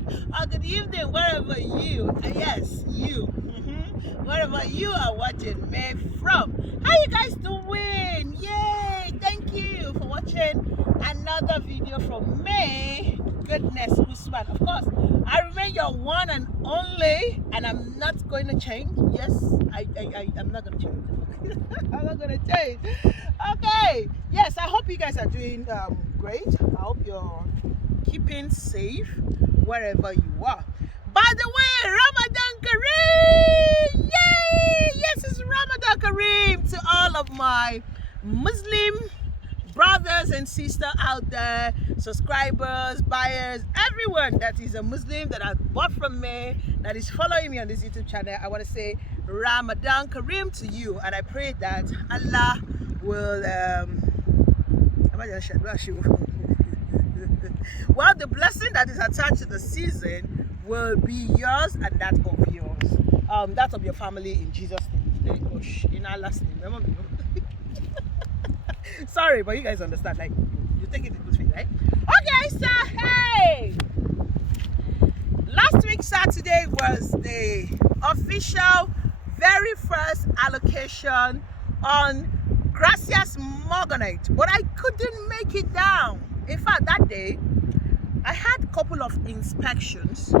morning, or good evening, wherever you, yes, you, wherever you are watching me from. How you guys doing? Yay! Thank you for watching another video from me. Goodness, Usman. Of course, I remain your one and only, and I'm not going to change. Yes, I'm not going to change. I'm not going to change. Okay. Yes, I hope you guys are doing great. I hope you're keeping safe wherever you are. By the way, Ramadan Kareem! Yay! Yes, it's Ramadan Kareem to all of my Muslim brothers and sisters out there, subscribers, buyers, everyone that is a Muslim that has bought from me, that is following me on this YouTube channel. I want to say Ramadan Kareem to you, and I pray that Allah will well, the blessing that is attached to the season will be yours and that of yours, that of your family, in Jesus' name, in Allah's name. Remember? Sorry, but you guys understand, like, you take it in good faith, right? Okay, so hey, last week Saturday was the official very first allocation on Gracias Morganite, but I couldn't make it down. In fact, that day I had a couple of inspections,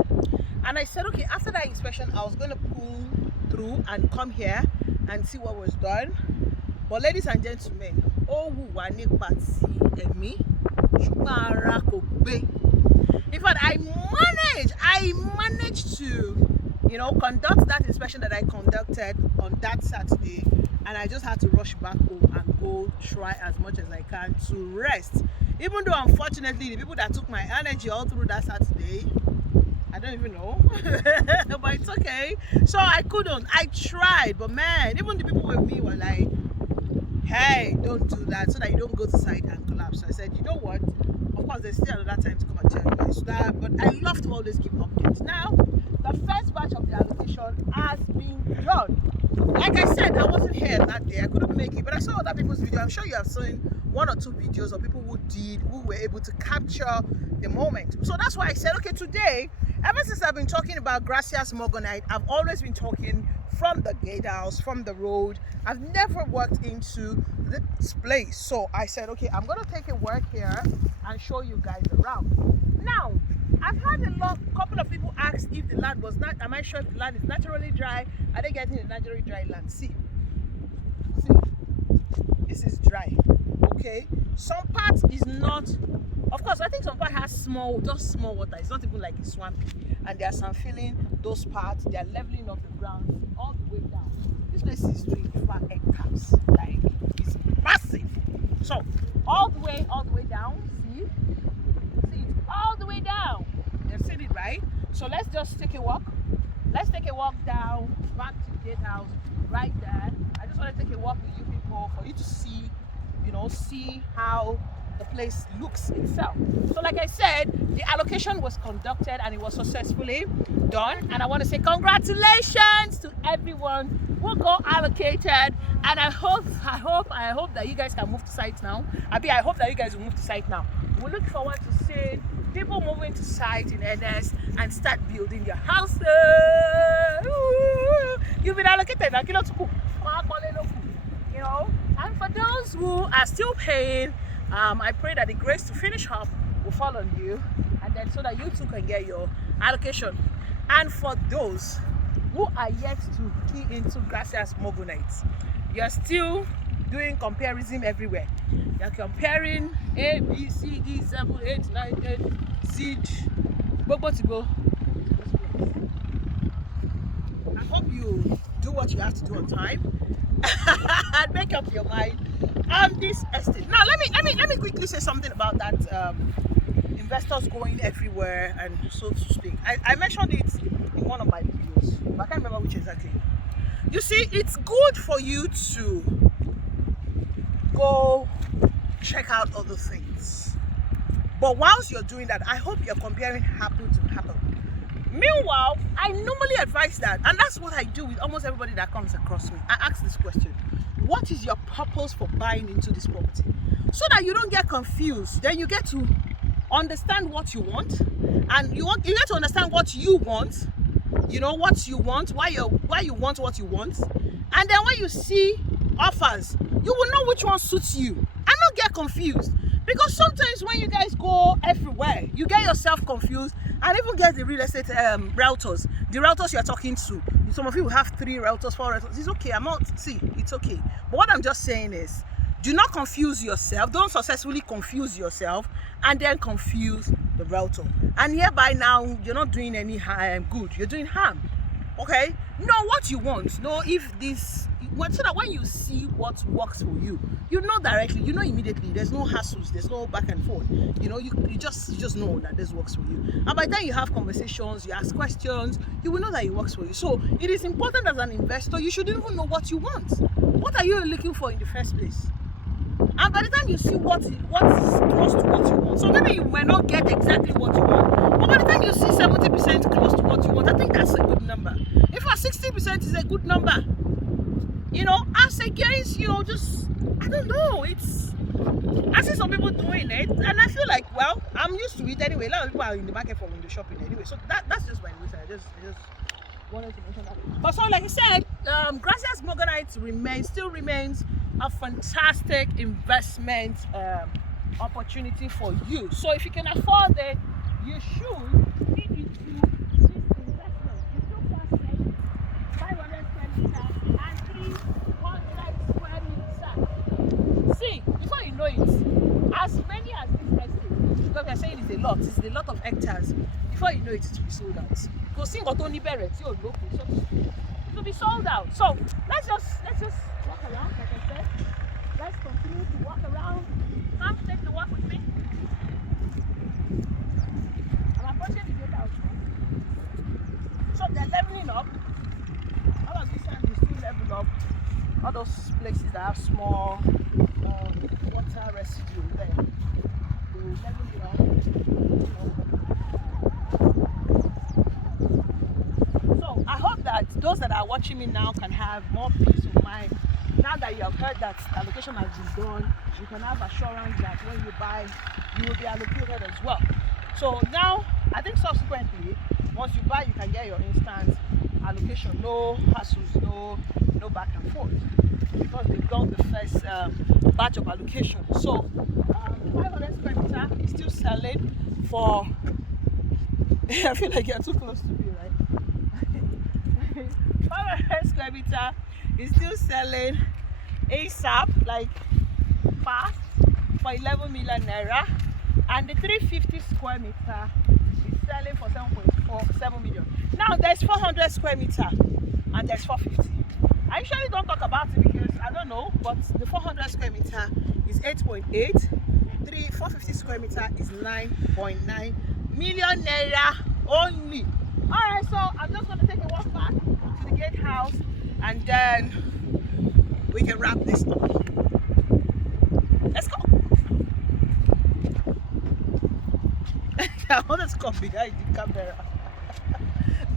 and I said, okay, after that inspection I was going to pull through and come here and see what was done. But ladies and gentlemen, in fact, I managed to, conduct that inspection that I conducted on that Saturday, and I just had to rush back home and go try as much as I can to rest. Even though, unfortunately, the people that took my energy all through that Saturday, I don't even know, but it's okay. So I couldn't. I tried, but man, even the people with me were like, hey, don't do that, so that you don't go to site and collapse. So I said, you know what? Of course, there's still another time to come and tell you guys that, but I love to always give updates. Now, the first batch of the allocation has been done. Like I said, I wasn't here that day. I couldn't make it, but I saw other people's video. I'm sure you have seen one or two videos of people who were able to capture the moment. So that's why I said, okay, today, ever since I've been talking about Gracias Morganite, I've always been talking from the gatehouse, from the road. I've never worked into this place. So I said, okay, I'm going to take a work here and show you guys around. Now, I've had a couple of people ask if the land was not, am I sure if the land is naturally dry? Are they getting a naturally dry land? See, this is dry, okay? Some parts is not, of course, I think some part has just small water. It's not even like it's swampy. And there are some filling those parts. They are leveling up the ground all the way down. This place is 25 hectares. Like, it's massive. So, all the way down, see it all the way down. You've seen it, right? So let's just take a walk. Let's take a walk down, back to the gatehouse, right there. I just want to take a walk with you people for you to see, see how the place looks itself. So like I said, the allocation was conducted and it was successfully done, and I want to say congratulations to everyone who got allocated, and I hope that you guys can move to site now. I hope that you guys will move to site now. We look forward to seeing people moving to site in earnest and start building their houses. You've been allocated, and for those who are still paying, I pray that the grace to finish up will fall on you, and then so that you too can get your allocation. And for those who are yet to key into Gracias Morganite, you're still doing comparison everywhere. You're comparing A, B, C, D, 7, 8, 9, 10, Z, Bobo to go. I hope you do what you have to do on time and make up your mind on this estate. Now let me quickly say something about that investors going everywhere, and so to speak. I mentioned it in one of my videos, but I can't remember which exactly. You see, it's good for you to go check out other things, but whilst you're doing that, I hope you're comparing apple to apple. Meanwhile, I normally advise that, and that's what I do with almost everybody that comes across me. I ask this question: what is your purpose for buying into this property? So that you don't get confused. Then you get to understand what you want, and you get to understand what you want. You know what you want, why you want what you want, and then when you see offers, you will know which one suits you, and not get confused. Because sometimes when you guys go everywhere, you get yourself confused, and even get the real estate realtors, the realtors you're talking to. Some of you have 3 realtors, 4 realtors. It's okay. It's okay. But what I'm just saying is, do not confuse yourself. Don't successfully confuse yourself and then confuse the realtor. And hereby now, you're not doing any good. You're doing harm. Okay? Know what you want. Know if this, so that when you see what works for you, you know directly, you know immediately. There's no hassles, there's no back and forth. You know, you just know that this works for you. And by the time you have conversations, you ask questions, you will know that it works for you. So it is important as an investor, you should even know what you want. What are you looking for in the first place? And by the time you see what is close to what you want, so maybe you might not get exactly what you want, but by the time you see 70% close to what you want, I think that's a good number. In fact, 60% is a good number. You know, as against, you know, just, I don't know, I see some people doing it, and I feel like, well, I'm used to it anyway. A lot of people are in the market for window shopping anyway, so that's just my reason. I just wanted to mention that. But so, like I said, Gracias Morganite still remains a fantastic investment opportunity for you. So if you can afford it, you should get into this investment. You still can save 500 square meters and 300 square meters. See, before you know it, as many as this estate, because they're saying it's a lot of hectares. Before you know it, it will be sold out. Because single only beret, so it will be sold out. So let's just walk around, like I said. Let's continue to walk around. Come take the walk with me. I'm approaching the gatehouse. So they're leveling up. All of these times we still level up. All those places that have small water residue there, they will level it up. So I hope that those that are watching me now can have more peace of mind. Now that you have heard that allocation has been done, you can have assurance that when you buy, you will be allocated as well. So now, I think subsequently, once you buy, you can get your instant allocation. No hassles, no back and forth, because they've done the first batch of allocation. So 500 square meter is still selling for. I feel like you're too close to me, right? 500 square meter is still selling ASAP, like fast, for 11 million naira, and the 350 square meter is selling for 7 million. Now there's 400 square meter and there's 450. I usually don't talk about it because I don't know, but the 400 square meter is 8.8, 450 square meter is 9.9 million naira only. All right, so I'm just going to take a walk back to the gatehouse, and then we can wrap this up. Let's go. I want to come behind the camera.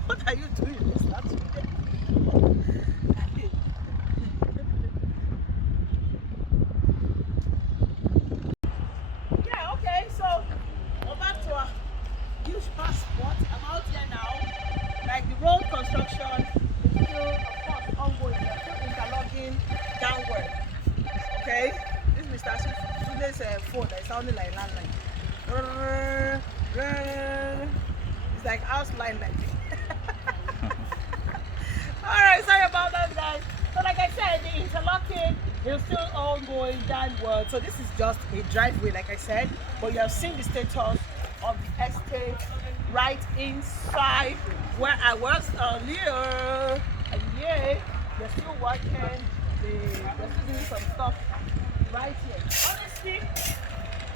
What are you doing this Saturday? Yeah, okay, so we're back to our huge passport. I'm out here now. Like the road construction is still, of course, ongoing. We're still interlocking downward. Okay? This is Mr. Sude's phone that is sounding like landline. It's like house line like this. Alright, sorry about that, guys. So like I said, the interlocking is still ongoing downward. So this is just a driveway, like I said, but you have seen the status of the estate right inside where I was earlier. And yeah, they're still working. They're still doing some stuff right here. Honestly,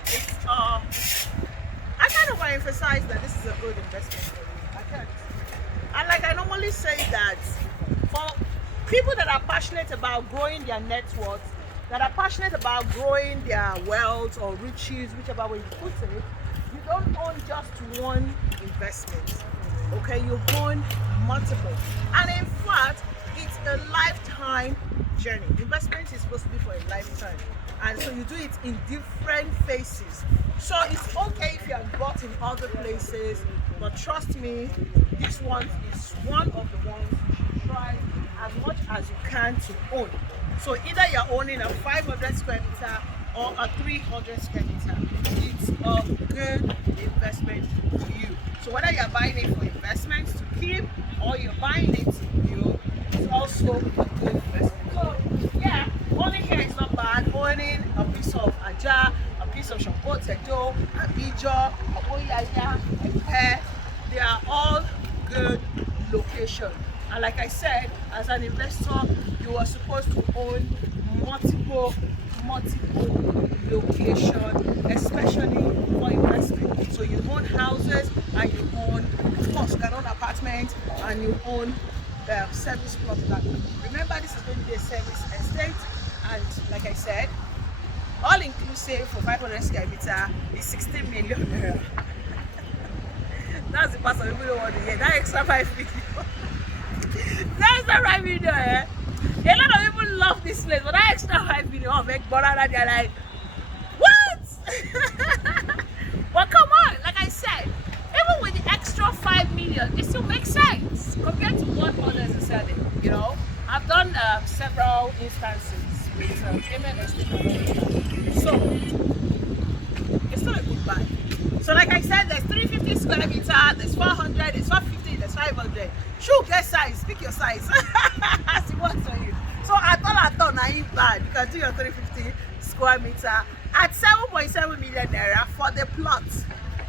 it's I kind of want to emphasize that this is a good investment for you. I can't. And like I normally say that for people that are passionate about growing their net worth, that are passionate about growing their wealth or riches, whichever way you put it, you don't own just one investment. Okay, you own multiple. And in fact, it's a lifetime journey. Investment is supposed to be for a lifetime, and so you do it in different phases. So it's okay if you have bought in other places, but trust me, this one is one of the ones you should try as much as you can to own. So either you're owning a 500 square meter or a 300 square meter, it's a good investment for you. So whether you're buying it for investments to keep or you're buying it to build, it's also a good investment. So yeah, owning here is not bad. Owning a piece of aja, a piece of Shokotedo, a bijo, a oyaya, a pear, they are all good location. And like I said, as an investor, you are supposed to own multiple location, especially for investment. So you own houses and you own, of course, you can own apartments and you own service plot land. Remember, this is going to be a service estate, and like I said, all inclusive for 500 square meter is 16 million naira. That's the part of people don't want to hear. That extra 5 million. That extra 5 million, eh? A lot of people love this place, but that extra 5 million, oh, make banana, they're like, what? But come on, like I said, even with the extra 5 million, it still makes sense compared to what others are selling. You know, I've done several instances with payment estate, so it's still a good buy. So like I said, there's 350 square meter, there's 400, there's 450, there's 500. Sure, get size, pick your size as it works for you. So I thought now you bad. You can do your 350 square meter at 7.7 million naira for the plot.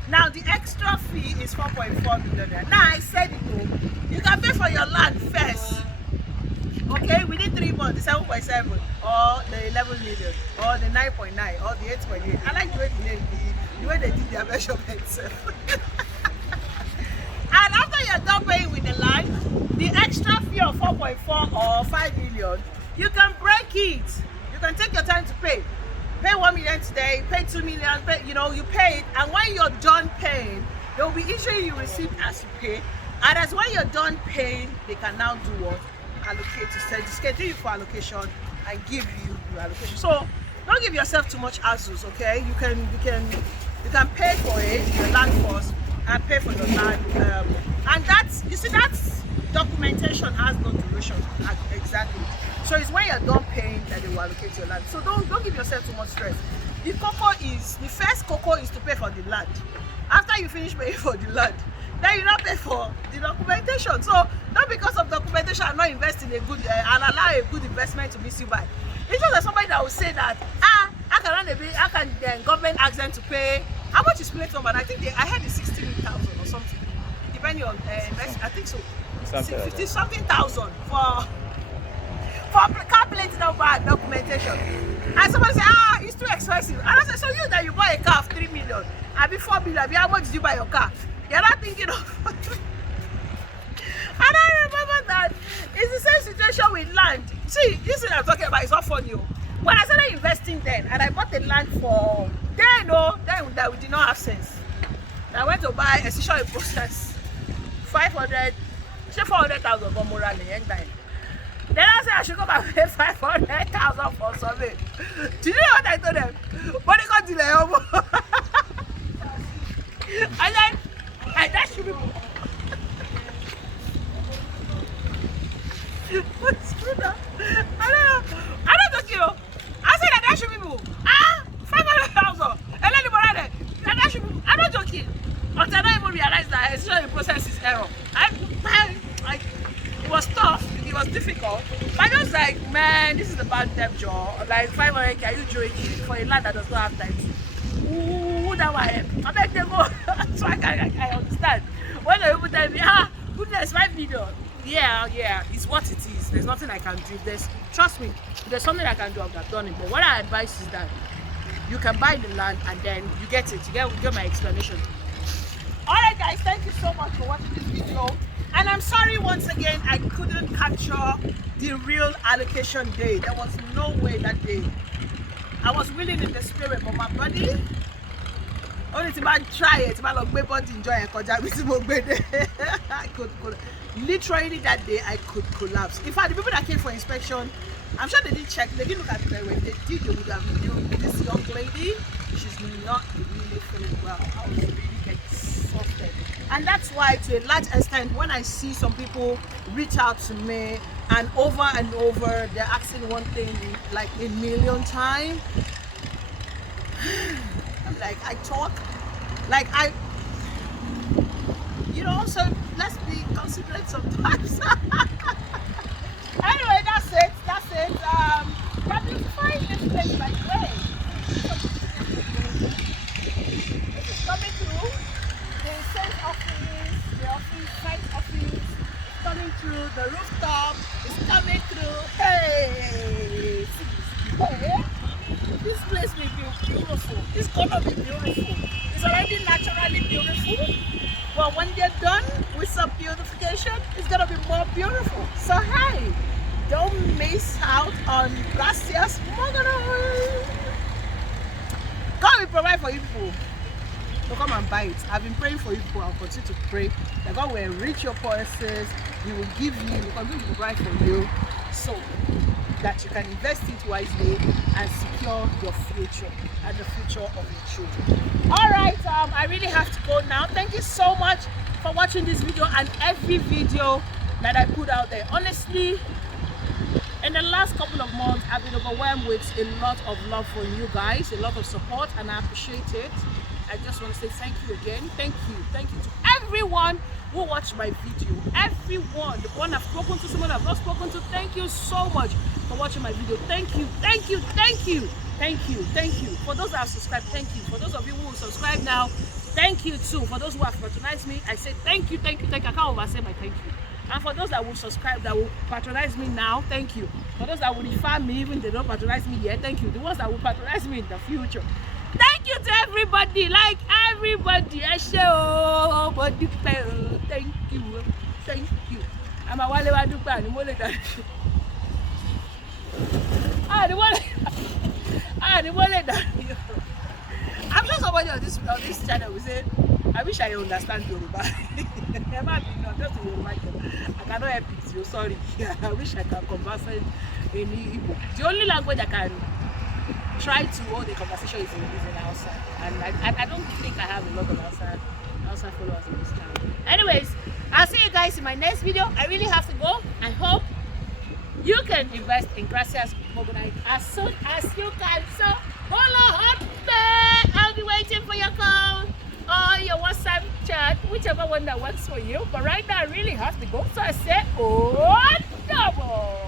Now the extra fee is 4.4 million naira. Now I said it though, you can pay for your land first. Okay, within 3 months, the 7.7 or the 11 million or the 9.9 or the 8.8. I like the way they did their measurements. And after you're done paying with the land, the extra fee of 4.4 or 5 million, you can break it. You can take your time to pay. Pay 1 million today, pay 2 million, pay, you know, you pay it, and when you're done paying, they will be issuing you receipt as you pay. And as when you're done paying, they can now do what? Allocate to schedule you for allocation and give you your allocation. So don't give yourself too much azus, okay? You can pay for it, the land first, and pay for the land. And that's, you see, that's documentation has no duration exactly. So it's when you're done paying that they will allocate your land. So don't give yourself too much stress. The first cocoa is to pay for the land. After you finish paying for the land, then you not pay for the documentation. So not because of documentation and not invest in a good and allow a good investment to miss you by. It's just like somebody that will say that I can run a bit, I can government ask them to pay. How much is plate number? I think I had the 16,000 or something, depending on I think so. 50 something thousand for calculating number and documentation. And somebody say, it's too expensive. And I say, so you that you buy a car of 3 million and be 4 million, how much did you buy your car? You're not thinking of. And I remember that it's the same situation with land. See, this thing I'm talking about is not funny. When I started investing then, and I bought the land for then that we did not have sense. I went to buy a social process 400,000 for morally and then I said I should go back and pay 500,000 for something. Do you know what I told them? But they got delay. And then I dashed people. Screw up. I don't know, you know. I said I dashed people. 500,000. And then the morale, I dashed people. I'm not joking. Until I don't even realize that the process is error. It was tough. It was difficult. I was like, man, this is a bad debt job. Like 500, are you joking for a land that does not have time? Ooh, that one. I beg them go. So I understand. When they people tell me, goodness, 5 million. Yeah, it's what it is. There's nothing I can do. Trust me, there's something I can do. I've done it. But what I advise is that you can buy the land and then you get it. You get my explanation. Alright guys, thank you so much for watching this video. And I'm sorry once again I couldn't capture the real allocation day. There was no way that day. I was willing in the spirit, but my body Only to man try it, man like body enjoy and I could literally that day I could collapse. In fact, the people that came for inspection, I'm sure they didn't check, they didn't look at the way they did, they would have known this young lady, she's not really feeling well. I was really exhausted. And that's why to a large extent when I see some people reach out to me and over they're asking one thing like a million times, I'm like, I talk like so let's be considerate sometimes. Anyway, that's it. But beautifying this place by the way. It's coming through the sales office, the office, site office, it's coming through the rooftop, it's coming through. Hey! Hey! This place will be beautiful. It's gonna be beautiful. It's already naturally beautiful. But when they're done with some beautification, it's gonna be more beautiful. So hey, don't miss out on Gracias, Morganite. God will provide for you people. So come and buy it. I've been praying for you people. I'll continue to pray that God will enrich your purses. He will give you, He will continue to provide for you, so that you can invest it wisely and secure your future and the future of your children. All right, I really have to go now. Thank you so much for watching this video and every video that I put out there. Honestly, in the last couple of months, I've been overwhelmed with a lot of love from you guys, a lot of support, and I appreciate it. I just want to say thank you again. Thank you to everyone who watched my video. Everyone, the one I've spoken to, someone I've not spoken to, thank you so much for watching my video. Thank you. For those that have subscribed, thank you. For those of you who will subscribe now, thank you too. For those who have patronized me, I say thank you. I can't oversay my thank you. And for those that will subscribe, that will patronize me now, thank you. For those that will refer me, even they don't patronize me yet, thank you. The ones that will patronize me in the future, thank you to everybody, like everybody. I say, oh, but thank you. I'm a wale wadupa ni mole da. The mole da. I'm sure somebody on this channel will say, I wish I understand Yoruba. Never been not just Yoruba. I cannot help it. You're sorry. I wish I can converse in Igbo. The only language I can try to hold a conversation is in Hausa, and I don't think I have a lot of Hausa followers on this channel. Anyways, I'll see you guys in my next video. I really have to go. I hope you can invest in Gracias Morganite as soon as you can. So I'll be waiting for your call or your WhatsApp chat, whichever one that works for you. But right now I really have to go. So I say, oh, double.